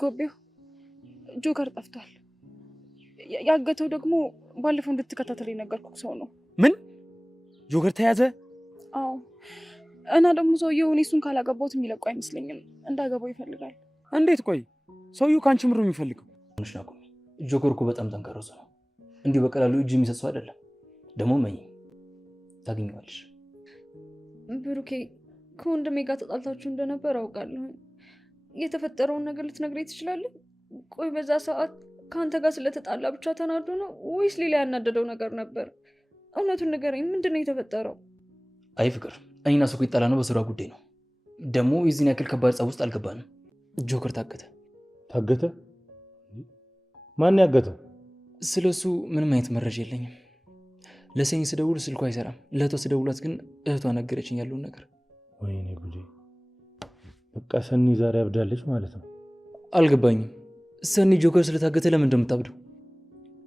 ጎቤው ጆከር ጠፍቷል። ያገተው ደግሞ ባለፈው እንድትከታተል የነገርኩህ ሰው ነው። ምን? ጆከር ተያዘ? አዎ። እና ደግሞ ሰውየው እሱን ካላገባሁት የሚለቁ አይመስለኝም። እንዳገባው ይፈልጋል። እንዴት? ቆይ ሰውየው ካንቺ ምሩ የሚፈልገው? ጆከር እኮ በጣም ጠንካራ ሰው ነው። እንዲሁ በቀላሉ እጅ የሚሰጥ ሰው አይደለም። ደግሞ መኝ ታገኘዋለሽ። ብሩኬ ከወንድሜ ጋር ተጣልታችሁ እንደነበር አውቃለሁ። የተፈጠረውን ነገር ልትነግረኝ ትችላለህ? ቆይ በዛ ሰዓት ከአንተ ጋር ስለተጣላ ብቻ ተናዶ ነው ወይስ ሌላ ያናደደው ነገር ነበር? እውነቱን ንገረኝ። ምንድን ነው የተፈጠረው? አይ ፍቅር፣ እኔና እሱ የተጣላ ነው በስራ ጉዳይ ነው። ደግሞ የዚህን ያክል ከባድ ጸብ ውስጥ አልገባንም። ጆከር ታገተ። ታገተ? ማን ያገተው? ስለሱ ምንም አይነት መረጃ የለኝም። ለሰኝ ስደውል ስልኩ አይሰራም። ለእህቷ ስደውላት ግን እህቷ ነገረችኝ ያለውን ነገር። ወይኔ ጉዴ! በቃ ሰኒ ዛሬ አብዳለች ማለት ነው። አልገባኝም። ሰኒ ጆከር ስለታገተ ለምን እንደምታብደው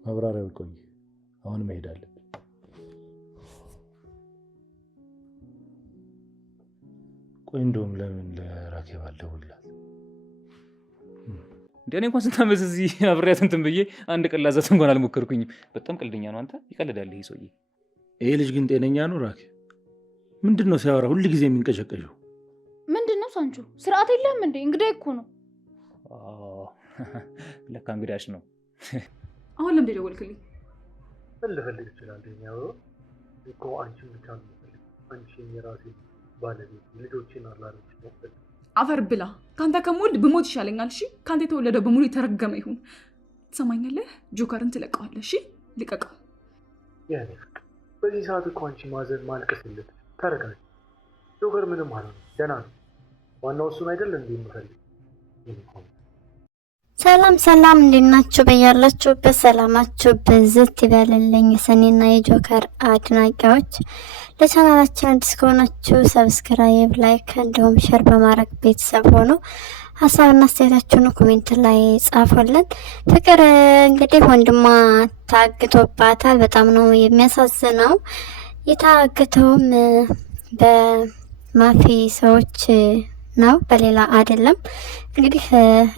ማብራሪያ ቆይ። አሁን መሄድ አለብን። ቆይ እንደውም ለምን ለራኬብ አልደውልላት? እንደኔ እንኳን ስንት ዓመት እዚህ አብሬያት እንትን ብዬ አንድ ቀን ላዛት እንኳን አልሞከርኩኝም። በጣም ቀልደኛ ነው አንተ። ይቀልዳል ይሄ ሰውዬ። ይሄ ልጅ ግን ጤነኛ ነው? ራኬብ ምንድነው ሲያወራ ሁሉ ጊዜ የሚንቀሸቀሸው? ምንድነው ሳንቹ? ስርዓት የለህም እንዴ? እንግዲህ እኮ ነው። ለካ እንግዳሽ ነው። አሁን ለምን ደወልክልኝ? ምን ልፈልግ ይችላል? ያው እኮ አንቺን ብቻ ነው የምፈልግ። አንቺን የራሴ ባለቤት ልጆችን አላረች ነው። አፈር ብላ። ካንተ ከሞልድ ብሞት ይሻለኛል። እሺ ካንተ የተወለደው በሙሉ የተረገመ ይሁን። ትሰማኛለህ? ጆከርን ትለቀዋለህ። እሺ ልቀቀው። ያኔ በዚህ ሰዓት እኮ አንቺ ማዘን ማልቀስ የለብሽ። ተረጋጊ። ጆከር ምንም አልሆነም፣ ደህና ነው። ዋናው እሱን አይደል እንዴ የምፈልግ። ሰላም ሰላም፣ እንዴት ናችሁ? በያላችሁበት ሰላማችሁ ብዝት ይበልልኝ። የሰኒና የጆከር አድናቂዎች ለቻናላችን አዲስ ከሆናችሁ ሰብስክራይብ፣ ላይክ እንዲሁም ሼር በማድረግ ቤተሰብ ሆኑ። ሀሳብና አስተያየታችሁን ኮሜንት ላይ ጻፉልን። ፍቅር እንግዲህ ወንድሟ ታግቶባታል። በጣም ነው የሚያሳዝነው። የታገተውም በማፊ ሰዎች ነው፣ በሌላ አይደለም። እንግዲህ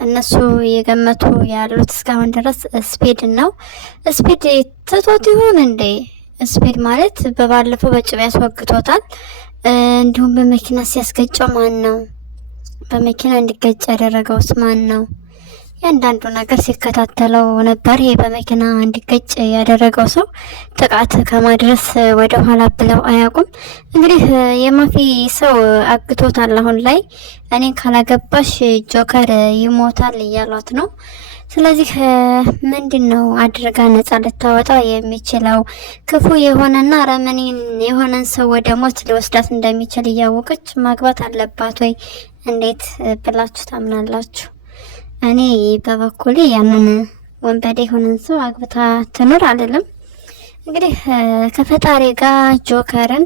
እነሱ የገመቱ ያሉት እስካሁን ድረስ ስፒድ ነው። ስፒድ ትቶት ይሆን እንዴ? ስፒድ ማለት በባለፈው በጭቤ ያስወግቶታል። እንዲሁም በመኪና ሲያስገጨው ማን ነው? በመኪና እንዲገጭ ያደረገውስ ማን ነው? ያንዳንዱ ነገር ሲከታተለው ነበር። ይሄ በመኪና እንዲገጭ ያደረገው ሰው ጥቃት ከማድረስ ወደ ኋላ ብለው አያውቁም። እንግዲህ የማፊ ሰው አግቶታል። አሁን ላይ እኔን ካላገባሽ ጆከር ይሞታል እያሏት ነው። ስለዚህ ምንድነው አድርጋ ነጻ ልታወጣ የሚችለው? ክፉ የሆነና ረመኔን የሆነን ሰው ወደ ሞት ሊወስዳት እንደሚችል እያወቀች ማግባት አለባት ወይ? እንዴት ብላችሁ ታምናላችሁ? እኔ በበኩሌ ያንን ወንበዴ የሆነን ሰው አግብታ ትኖር አልልም። እንግዲህ ከፈጣሪ ጋር ጆከርን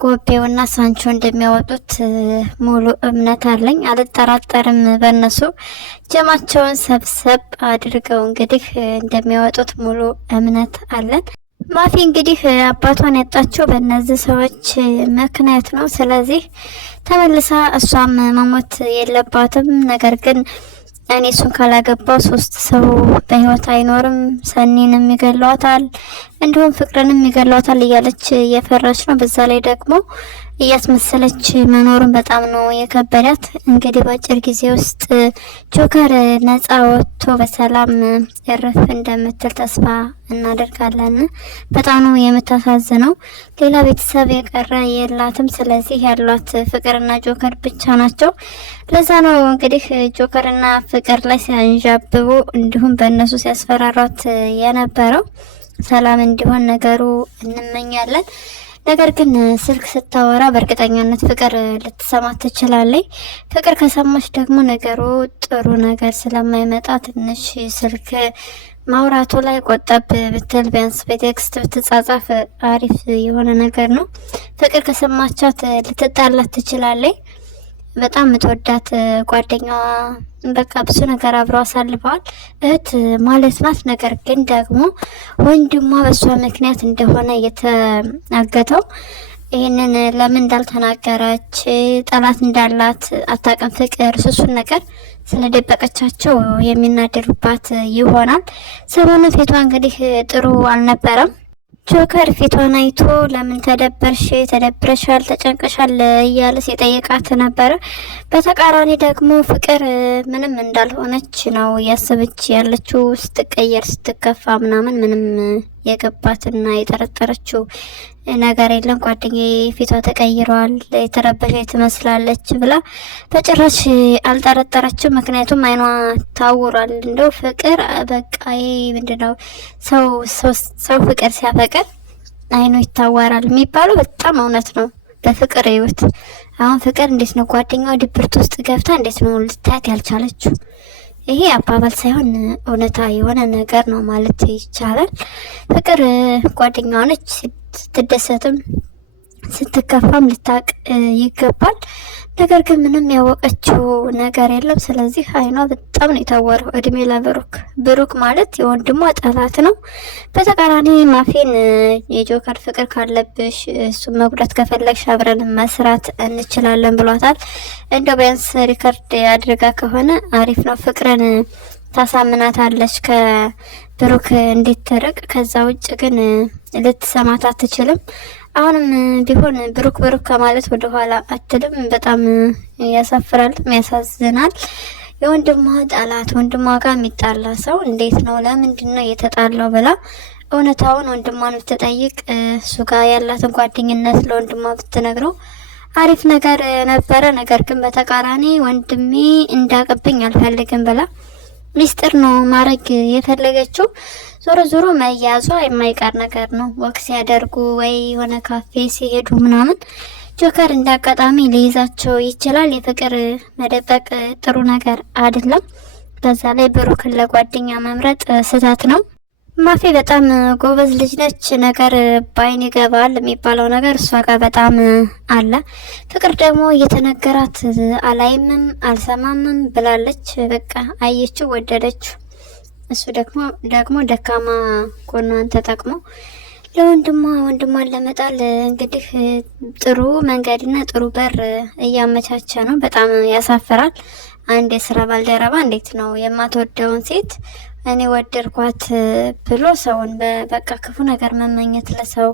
ጎቤውና ሳንቾ እንደሚያወጡት ሙሉ እምነት አለኝ። አልጠራጠርም። በእነሱ ጀማቸውን ሰብሰብ አድርገው እንግዲህ እንደሚያወጡት ሙሉ እምነት አለን። ማፊ እንግዲህ አባቷን ያጣችው በእነዚህ ሰዎች ምክንያት ነው። ስለዚህ ተመልሳ እሷም መሞት የለባትም። ነገር ግን እኔ እሱን ካላገባው 3 ሰው በህይወት አይኖርም፣ ሰኒንም ይገሏታል፣ እንዲሁም ፍቅርንም ይገሏታል እያለች እየፈራች ነው። በዛ ላይ ደግሞ እያስመሰለች መኖሩን በጣም ነው የከበዳት። እንግዲህ በአጭር ጊዜ ውስጥ ጆከር ነጻ ወጥቶ በሰላም እረፍ እንደምትል ተስፋ እናደርጋለን። በጣም ነው የምታሳዝነው። ሌላ ቤተሰብ የቀረ የላትም። ስለዚህ ያሏት ፍቅርና ጆከር ብቻ ናቸው። ለዛ ነው እንግዲህ ጆከርና ፍቅር ላይ ሲያንዣብቡ እንዲሁም በእነሱ ሲያስፈራሯት የነበረው። ሰላም እንዲሆን ነገሩ እንመኛለን። ነገር ግን ስልክ ስታወራ በእርግጠኛነት ፍቅር ልትሰማ ትችላለች። ፍቅር ከሰማች ደግሞ ነገሩ ጥሩ ነገር ስለማይመጣ ትንሽ ስልክ ማውራቱ ላይ ቆጠብ ብትል፣ ቢያንስ በቴክስት ብትጻጻፍ አሪፍ የሆነ ነገር ነው። ፍቅር ከሰማቻት ልትጣላት ትችላለች። በጣም የምትወዳት ጓደኛዋ በቃ ብዙ ነገር አብረው አሳልፈዋል። እህት ማለት ናት። ነገር ግን ደግሞ ወንድሟ በሷ ምክንያት እንደሆነ የተናገተው ይህንን ለምን እንዳልተናገረች ጠላት እንዳላት አታውቅም ፍቅር። እሱን ነገር ስለደበቀቻቸው የሚናደዱባት ይሆናል። ሰሞኑን ፊቷ እንግዲህ ጥሩ አልነበረም። ጆከር ፊቷን አይቶ ለምን ተደብረሻል፣ ተጨንቀሻል እያለ ሲጠይቃት ነበረ። በተቃራኒ ደግሞ ፍቅር ምንም እንዳልሆነች ነው እያሰበች ያለችው። ስትቀየር ስትከፋ ምናምን ምንም የገባትና የጠረጠረችው ነገር የለም። ጓደኛዬ ፊቷ ተቀይሯል፣ የተረበሸች ትመስላለች ብላ በጭራሽ አልጠረጠረችም። ምክንያቱም አይኗ ታውሯል። እንደው ፍቅር በቃ ምንድነው ሰው ፍቅር ሲያፈቅር አይኑ ይታወራል የሚባለው በጣም እውነት ነው። በፍቅር ህይወት አሁን ፍቅር እንዴት ነው ጓደኛው ድብርት ውስጥ ገብታ እንዴት ነው ልታያት ያልቻለችው? ይሄ አባባል ሳይሆን እውነታ የሆነ ነገር ነው ማለት ይቻላል። ፍቅር ጓደኛዋ ነች። ስትደሰትም ስትከፋም ልታቅ ይገባል። ነገር ግን ምንም ያወቀችው ነገር የለም። ስለዚህ አይኗ በጣም ነው የታወረው። እድሜ ለብሩክ። ብሩክ ማለት የወንድሟ ጠላት ነው። በተቃራኒ ማፊን የጆከር ፍቅር ካለብሽ እሱን መጉዳት ከፈለግሽ አብረን መስራት እንችላለን ብሏታል። እንደው ቢያንስ ሪከርድ አድርጋ ከሆነ አሪፍ ነው። ፍቅርን ታሳምናታለች ከብሩክ እንድትርቅ። ከዛ ውጭ ግን ልትሰማት አትችልም። አሁንም ቢሆን ብሩክ ከማለት ወደ ኋላ አትልም። በጣም ያሳፍራል፣ ያሳዝናል። የወንድሟ ጠላት ወንድሟ ጋር የሚጣላ ሰው እንዴት ነው ለምንድን ነው የተጣላው ብላ እውነታውን ወንድሟን ብትጠይቅ እሱ ጋር ያላትን ጓደኝነት ለወንድሟ ብትነግረው አሪፍ ነገር ነበረ። ነገር ግን በተቃራኒ ወንድሜ እንዳቀብኝ አልፈልግም ብላ ሚስጥር ነው ማድረግ የፈለገችው። ዞሮ ዞሮ መያዟ የማይቀር ነገር ነው። ወክ ሲያደርጉ ወይ የሆነ ካፌ ሲሄዱ ምናምን ጆከር እንዳጋጣሚ ሊይዛቸው ይችላል። የፍቅር መደበቅ ጥሩ ነገር አይደለም። በዛ ላይ ብሩክን ለጓደኛ መምረጥ ስህተት ነው። ማፊ በጣም ጎበዝ ልጅ ነች። ነገር ባይን ይገባል የሚባለው ነገር እሷ ጋር በጣም አለ። ፍቅር ደግሞ እየተነገራት አላይምም አልሰማምም ብላለች። በቃ አየችው፣ ወደደችው። እሱ ደግሞ ደካማ ጎኗን ተጠቅሞ ወንድሟን ለመጣል እንግዲህ ጥሩ መንገድና ጥሩ በር እያመቻቸ ነው። በጣም ያሳፍራል። አንድ የስራ ባልደረባ እንዴት ነው የማትወደውን ሴት እኔ ወደድኳት ብሎ ሰውን በቃ ክፉ ነገር መመኘት፣ ለሰው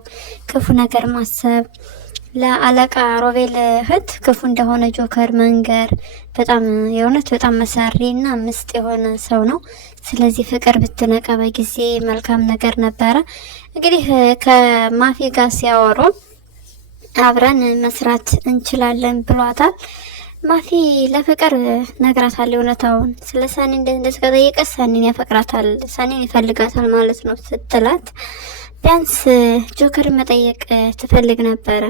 ክፉ ነገር ማሰብ፣ ለአለቃ ሮቤል እህት ክፉ እንደሆነ ጆከር መንገር በጣም የእውነት በጣም መሰሪና ምስጥ የሆነ ሰው ነው። ስለዚህ ፍቅር ብትነቃ በጊዜ መልካም ነገር ነበረ። እንግዲህ ከማፊ ጋር ሲያወሩ አብረን መስራት እንችላለን ብሏታል። ማፊ ለፍቅር ነግራታል እውነታውን። ስለ ሰኒ እንደዚህ ከጠየቀ ሰኒን ያፈቅራታል፣ ሰኒን ይፈልጋታል ማለት ነው ስትላት ቢያንስ ጆከርን መጠየቅ ትፈልግ ነበረ።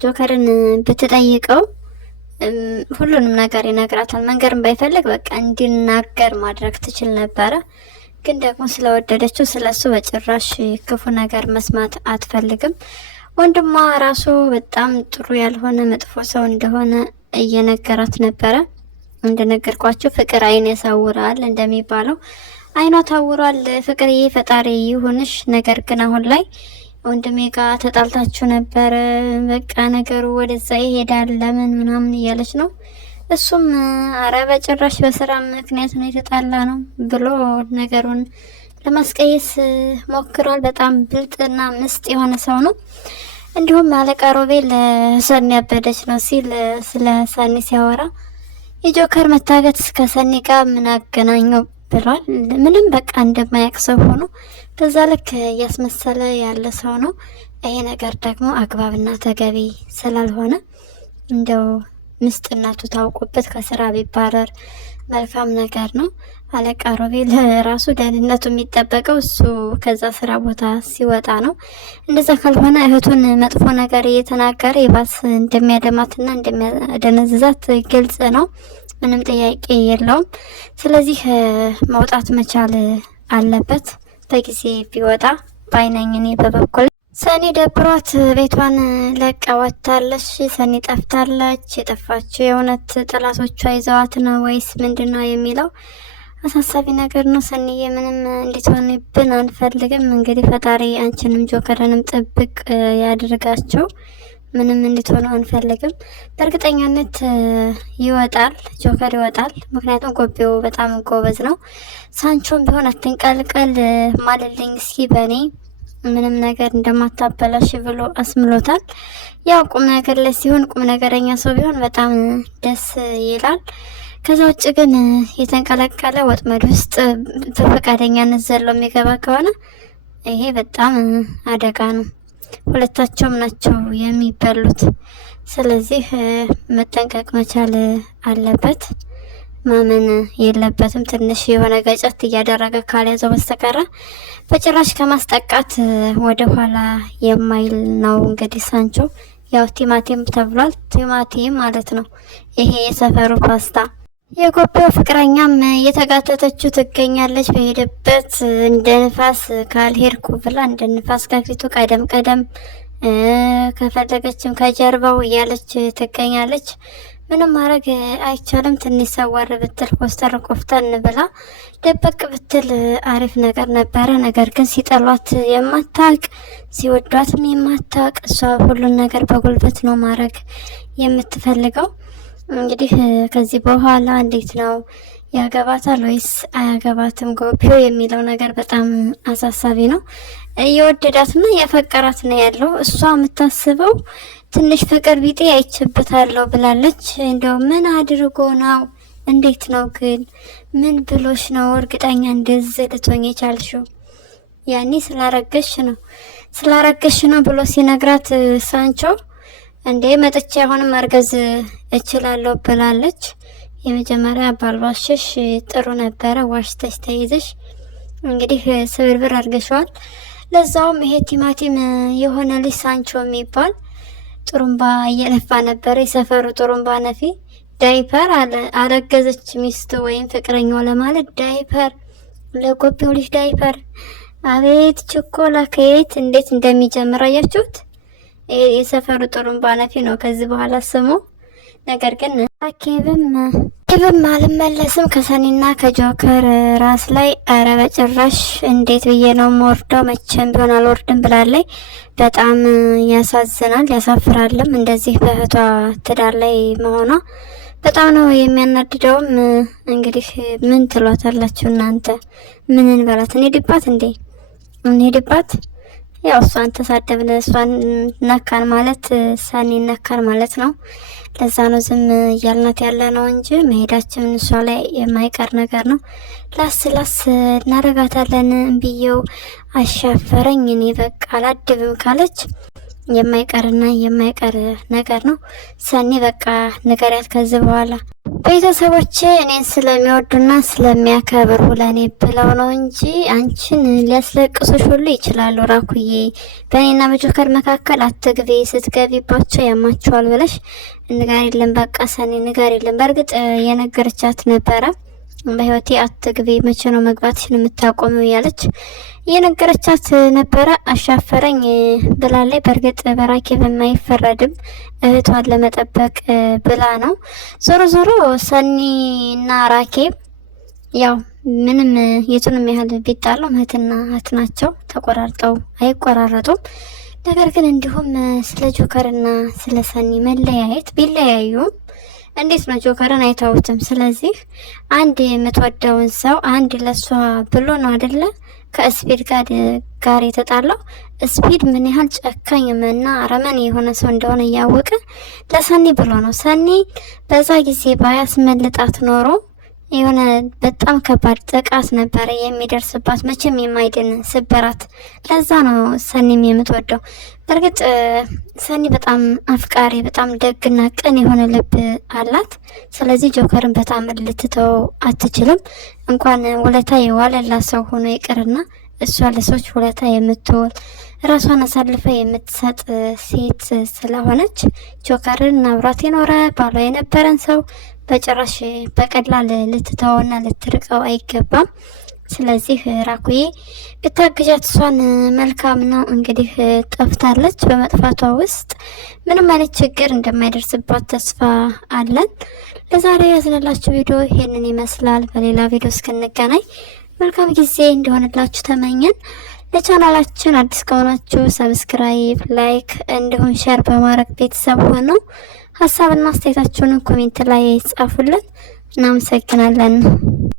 ጆከርን ብትጠይቀው ሁሉንም ነገር ይነግራታል። መንገርን ባይፈልግ በቃ እንዲናገር ማድረግ ትችል ነበረ። ግን ደግሞ ስለወደደችው ስለሱ በጭራሽ ክፉ ነገር መስማት አትፈልግም። ወንድሟ ራሱ በጣም ጥሩ ያልሆነ መጥፎ ሰው እንደሆነ እየነገራት ነበረ። እንደነገርኳችሁ ፍቅር አይን ያሳውራል እንደሚባለው አይኗ ታውሯል። ፍቅርዬ ፈጣሪ ይሁንሽ። ነገር ግን አሁን ላይ ወንድሜ ጋር ተጣልታችሁ ነበረ፣ በቃ ነገሩ ወደዛ ይሄዳል ለምን ምናምን እያለች ነው። እሱም አረ በጭራሽ በስራ ምክንያት ነው የተጣላ ነው ብሎ ነገሩን ለማስቀየስ ሞክሯል። በጣም ብልጥና ምስጥ የሆነ ሰው ነው። እንዲሁም አለቃ ሮቤል ሰኒ ያበደች ነው ሲል ስለ ሰኒ ሲያወራ የጆከር መታገት ከሰኒ ጋር ምን አገናኘው ብሏል። ምንም በቃ እንደማያውቅ ሰው ሆኖ በዛ ልክ እያስመሰለ ያለ ሰው ነው። ይሄ ነገር ደግሞ አግባብና ተገቢ ስላልሆነ እንደው ምስጥነቱ ታውቆበት ከስራ ቢባረር መልካም ነገር ነው። አለቃ ሮቤል ራሱ ደህንነቱ የሚጠበቀው እሱ ከዛ ስራ ቦታ ሲወጣ ነው። እንደዛ ካልሆነ እህቱን መጥፎ ነገር እየተናገረ የባስ እንደሚያደማትና እንደሚያደነዝዛት ግልጽ ነው። ምንም ጥያቄ የለውም። ስለዚህ መውጣት መቻል አለበት። በጊዜ ቢወጣ ባይነኝ እኔ በበኩል። ሰኒ ደብሯት ቤቷን ለቃ ወጥታለች። ሰኒ ጠፍታለች። የጠፋችው የእውነት ጠላቶቿ ይዘዋት ነው ወይስ ምንድን ነው የሚለው አሳሳቢ ነገር ነው። ሰኒዬ ምንም እንድትሆንብን አንፈልግም። እንግዲህ ፈጣሪ አንቺንም ጆከርንም ጥብቅ ያድርጋቸው። ምንም እንድትሆኑ አንፈልግም። በእርግጠኛነት ይወጣል፣ ጆከር ይወጣል። ምክንያቱም ጎቤው በጣም ጎበዝ ነው። ሳንቾም ቢሆን አትንቀልቀል ማለልኝ እስኪ በእኔ ምንም ነገር እንደማታበላሽ ብሎ አስምሎታል። ያው ቁም ነገር ላይ ሲሆን ቁም ነገረኛ ሰው ቢሆን በጣም ደስ ይላል። ከዛ ውጭ ግን የተንቀለቀለ ወጥመድ ውስጥ በፈቃደኛነት ዘሎ የሚገባ ከሆነ ይሄ በጣም አደጋ ነው። ሁለታቸውም ናቸው የሚበሉት። ስለዚህ መጠንቀቅ መቻል አለበት። ማመን የለበትም። ትንሽ የሆነ ገጨት እያደረገ ካልያዘው በስተቀረ በጭራሽ ከማስጠቃት ወደ ኋላ የማይል ነው። እንግዲህ ሳንቾ ያው ቲማቲም ተብሏል። ቲማቲም ማለት ነው ይሄ የሰፈሩ ፓስታ። የጎቤው ፍቅረኛም እየተጋተተችው ትገኛለች። በሄደበት እንደ ንፋስ ካልሄድኩ ብላ እንደ ንፋስ ከፊቱ ቀደም ቀደም ከፈለገችም ከጀርባው እያለች ትገኛለች። ምንም ማድረግ አይቻልም። ትንሽ ሰዋር ብትል ኮስተር ቆፍተን ብላ ደበቅ ብትል አሪፍ ነገር ነበረ። ነገር ግን ሲጠሏት የማታቅ ሲወዷትም የማታቅ እሷ ሁሉን ነገር በጉልበት ነው ማድረግ የምትፈልገው። እንግዲህ ከዚህ በኋላ እንዴት ነው ያገባታል ወይስ አያገባትም ጎቤው የሚለው ነገር በጣም አሳሳቢ ነው። እየወደዳትና እያፈቀራት ነው ያለው። እሷ የምታስበው ትንሽ ፍቅር ቢጤ አይችበታለሁ ብላለች። እንደው ምን አድርጎ ነው? እንዴት ነው ግን? ምን ብሎሽ ነው እርግጠኛ እንደዚህ ልትሆኝ የቻልሽው? ያኔ ስላረገሽ ነው ብሎ ሲነግራት ሳንቾ እንዴ መጥቼ አሁንም ማርገዝ እችላለሁ ብላለች። የመጀመሪያ ባልዋሸሽ ጥሩ ነበረ፣ ዋሽተሽ ተይዘሽ እንግዲህ ስብርብር አድርገሽዋል። ለዛውም ይሄ ቲማቲም የሆነ ልጅ ሳንቾ የሚባል ጥሩምባ እየነፋ ነበረ። የሰፈሩ ጥሩምባ ነፊ ዳይፐር አረገዘች ሚስቱ ወይም ፍቅረኛው ለማለት ዳይፐር፣ ለጎቤው ልጅ ዳይፐር። አቤት ችኮላ ከየት እንዴት እንደሚጀምር አያችሁት? የሰፈሩ ጥሩምባ ነፊ ነው ከዚህ በኋላ ስሙ። ነገር ግን ኬብም አልመለስም ከሰኒና ከጆከር ራስ ላይ። አረ በጭራሽ እንዴት ብዬ ነው የምወርደው? መቼም ቢሆን አልወርድም ብላለች። በጣም ያሳዝናል፣ ያሳፍራልም። እንደዚህ በእህቷ ትዳር ላይ መሆኗ በጣም ነው የሚያናድደውም። እንግዲህ ምን ትሏታላችሁ እናንተ? ምን እንበላት? እንሄድባት? ያው እሷን ተሳደብን፣ እሷን ነካን ማለት ሰኒ ነካን ማለት ነው። ለዛ ነው ዝም እያልናት ያለ ነው እንጂ መሄዳችን እሷ ላይ የማይቀር ነገር ነው። ላስ እናረጋታለን። እምብዬው አሻፈረኝ እኔ በቃ አላድብም ካለች የማይቀርና የማይቀር ነገር ነው። ሰኒ በቃ ንገሪያት ከዚህ በኋላ። ቤተሰቦቼ እኔን ስለሚወዱና ስለሚያከብሩ ለእኔ ብለው ነው እንጂ አንቺን ሊያስለቅሱሽ ሁሉ ይችላሉ። ራኩዬ በእኔና በጆከር መካከል አትግቢ፣ ስትገቢባቸው ያማቸዋል ብለሽ ንገሪልን። በቃ ሰኒ ንገሪልን። በእርግጥ የነገረቻት ነበረ በህይወቴ አትግቢ፣ መቼ ነው መግባትሽን የምታቆሚው እያለች የነገረቻት ነበረ። አሻፈረኝ ብላለች። በእርግጥ በራኬ በማይፈረድም እህቷን ለመጠበቅ ብላ ነው። ዞሮ ዞሮ ሰኒና ራኬ ያው ምንም የቱንም ያህል ቢጣለው እህትና እህት ናቸው፣ ተቆራርጠው አይቆራረጡም። ነገር ግን እንዲሁም ስለ ጆከርና ስለ ሰኒ መለያየት ቢለያዩም እንዴት ነው ጆከርን አይታውትም። ስለዚህ አንድ የምትወደውን ሰው አንድ ለሷ ብሎ ነው አይደለ ከስፒድ ጋር የተጣላው። ስፒድ ምን ያህል ጨካኝ እና አረመኔ የሆነ ሰው እንደሆነ እያወቀ ለሰኒ ብሎ ነው። ሰኒ በዛ ጊዜ ባያስመልጣት ኖሮ የሆነ በጣም ከባድ ጥቃት ነበረ የሚደርስባት፣ መቼም የማይድን ስብራት። ለዛ ነው ሰኒም የምትወደው። በእርግጥ ሰኒ በጣም አፍቃሪ፣ በጣም ደግና ቅን የሆነ ልብ አላት። ስለዚህ ጆከርን በጣም ልትተው አትችልም። እንኳን ውለታ የዋለላት ሰው ሆኖ ይቅርና እሷ ለሰዎች ውለታ የምትውል ራሷን አሳልፈ የምትሰጥ ሴት ስለሆነች ጆከርን አብሯት የኖረ ባሏ የነበረን ሰው በጭራሽ በቀላል ልትተውና ልትርቀው አይገባም። ስለዚህ ራኩዬ ብታግዣት እሷን መልካም ነው። እንግዲህ ጠፍታለች። በመጥፋቷ ውስጥ ምንም አይነት ችግር እንደማይደርስባት ተስፋ አለን። ለዛሬ ያዝነላችሁ ቪዲዮ ይሄንን ይመስላል። በሌላ ቪዲዮ እስክንገናኝ መልካም ጊዜ እንዲሆንላችሁ ተመኘን። ለቻናላችን አዲስ ከሆናችሁ ሰብስክራይብ፣ ላይክ እንዲሁም ሼር በማድረግ ቤተሰብ ሆኑ። ሀሳብና አስተያየታችሁን ኮሜንት ላይ ጻፉልን። እናመሰግናለን።